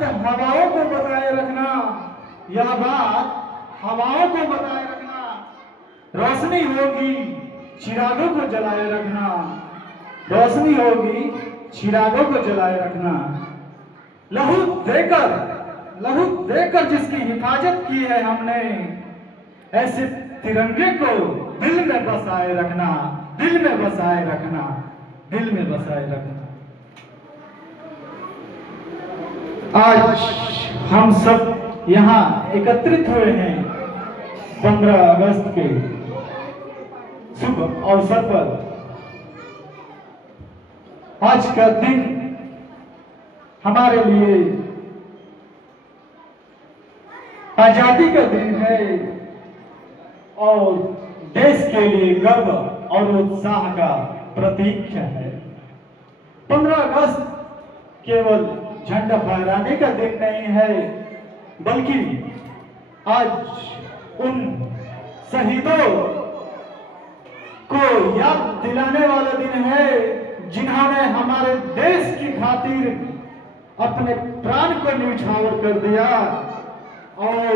बात हवाओं को बताए रखना, यह बात हवाओं को बताए रखना। रोशनी होगी चिरागों को जलाए रखना, रोशनी होगी चिरागों को जलाए रखना। लहू देकर जिसकी हिफाजत की है हमने, ऐसे तिरंगे को दिल में बसाए रखना, दिल में बसाए रखना, दिल में बसाए रखना। आज हम सब यहाँ एकत्रित हुए हैं 15 अगस्त के शुभ अवसर पर। आज का दिन हमारे लिए आजादी का दिन है और देश के लिए गर्व और उत्साह का प्रतीक है। 15 अगस्त केवल झंडा फहराने का दिन नहीं है, बल्कि आज उन शहीदों को याद दिलाने वाला दिन है जिन्होंने हमारे देश की खातिर अपने प्राण को न्यौछावर कर दिया और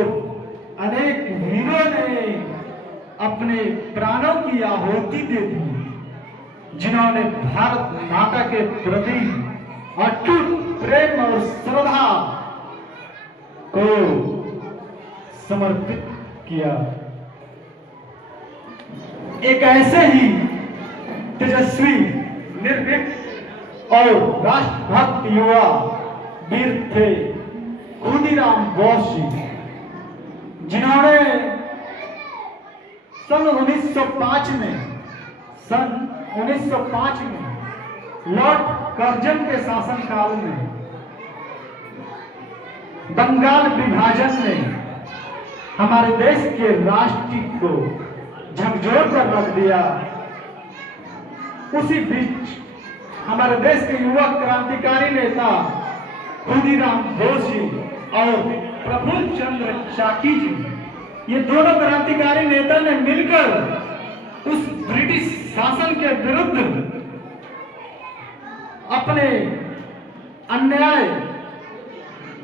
अनेक वीरों ने अपने प्राणों की आहुति दे दी, जिन्होंने भारत माता के प्रति अटूट प्रेम और श्रद्धा को समर्पित किया। एक ऐसे ही तेजस्वी, निर्भीक और राष्ट्रभक्त युवा वीर थे खुदीराम बोस जी, जिन्होंने सन 1905 में लॉर्ड कर्जन के शासनकाल में बंगाल विभाजन ने हमारे देश के राष्ट्र को झकझोर कर रख दिया। उसी बीच हमारे देश के युवा क्रांतिकारी नेता खुदीराम बोस जी और प्रफुल्ल चंद्र चाकी जी, ये दोनों क्रांतिकारी नेता ने मिलकर उस ब्रिटिश शासन के विरुद्ध अपने अन्याय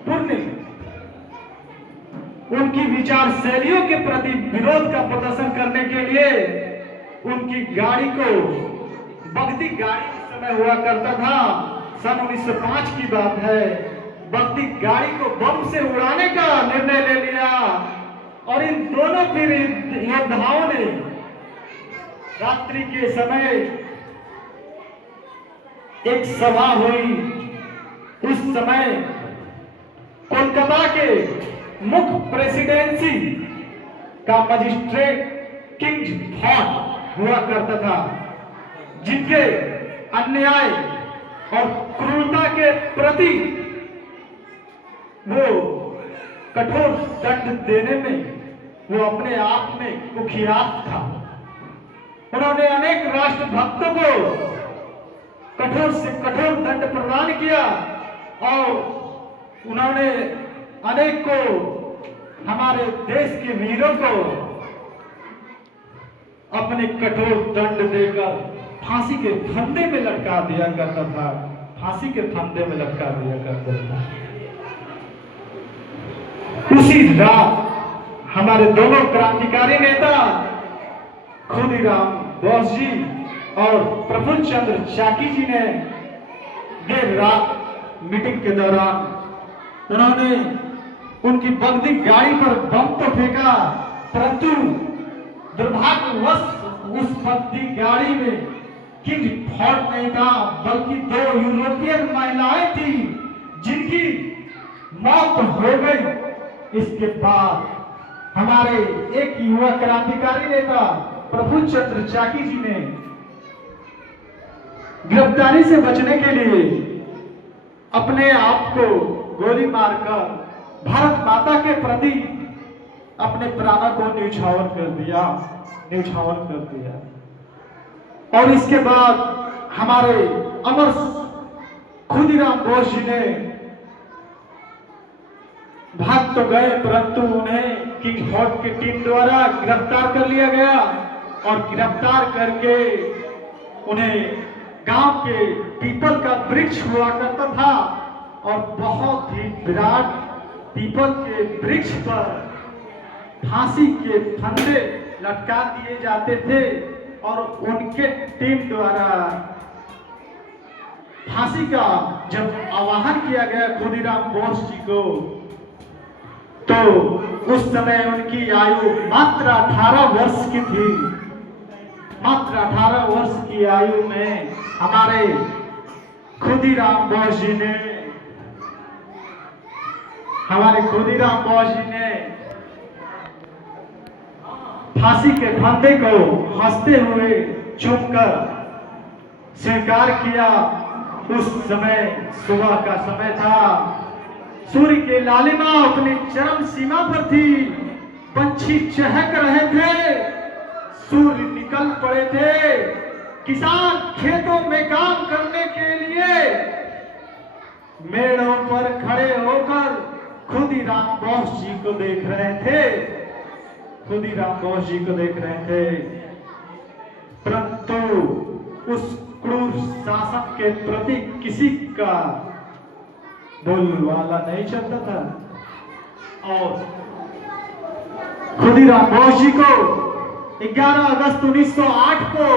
पूर्ण उनकी विचार शैलियों के प्रति विरोध का प्रदर्शन करने के लिए उनकी गाड़ी को, बगती गाड़ी उस समय हुआ करता था, सन 1905 की बात है, बगती गाड़ी को बम से उड़ाने का निर्णय ले लिया और इन दोनों वीर योद्धाओं ने रात्रि के समय एक सभा हुई। उस समय कोलकाता के मुख्य प्रेसिडेंसी का मजिस्ट्रेट किंग्स फोर्ट हुआ करता था, जिनके अन्याय और क्रूरता के प्रति वो कठोर दंड देने में वो अपने आप में कुख्यात था। उन्होंने अनेक राष्ट्रभक्तों को कठोर से कठोर दंड प्रदान किया और उन्होंने अनेक को, हमारे देश के वीरों को अपने कठोर दंड देकर फांसी के फंदे में लटका दिया करता था, फांसी के फंदे में लटका दिया करता था। उसी रात हमारे दोनों क्रांतिकारी नेता खुदीराम बोस जी और प्रफुल्ल चंद्र चाकी जी ने देर रात मीटिंग के दौरान उन्होंने उनकी बगती गाड़ी पर बम तो फेंका, परंतु दुर्भाग्यवश उस बगती गाड़ी में किंग फोर्ट नहीं था, बल्कि 2 यूरोपियन महिलाएं थी जिनकी मौत हो गई। इसके बाद हमारे एक युवा क्रांतिकारी नेता प्रफुल्ल चंद्र चाकी जी ने गिरफ्तारी से बचने के लिए अपने आप को गोली मारकर भारत माता के प्रति अपने प्राणों को न्यौछावर कर दिया। और इसके बाद हमारे अमर खुदीराम बोस जी ने भाग तो गए, परंतु उन्हें किंग फोर्ट की टीम द्वारा गिरफ्तार कर लिया गया और गिरफ्तार करके उन्हें गांव के पीपल का वृक्ष हुआ करता था और बहुत ही विराट पीपल के वृक्ष पर फांसी के फंदे लटका दिए जाते थे और उनके टीम द्वारा फांसी का जब आवाहन किया गया खुदीराम बोस जी को, तो उस समय उनकी आयु मात्र 18 वर्ष की थी। मात्र 18 वर्ष की आयु में हमारे खुदीराम बोस जी ने फांसी के फंदे को हंसते हुए चूमकर स्वीकार किया। उस समय सुबह का समय था, सूर्य के लालिमा अपनी चरम सीमा पर थी, पंछी चहक रहे थे, सूर्य निकल पड़े थे, किसान खेतों में काम करने के लिए मेड़ों पर खड़े होकर खुदीराम बोस जी को देख रहे थे, खुदीराम बोस जी को देख रहे थे। परंतु उस क्रूर शासक के प्रति किसी का बोलबाला नहीं चलता था और खुदीराम बोस जी को 11 अगस्त 1908 को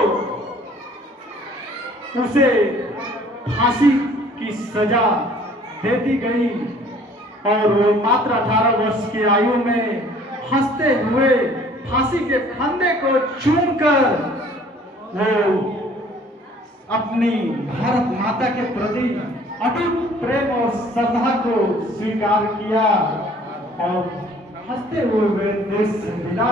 उसे फांसी की सजा दे दी गई और वो मात्र 18 वर्ष की आयु में हंसते हुए फांसी के फंदे को चूमकर वो अपनी भारत माता के प्रति अटूट प्रेम और श्रद्धा को स्वीकार किया और हंसते हुए वे देश से विदा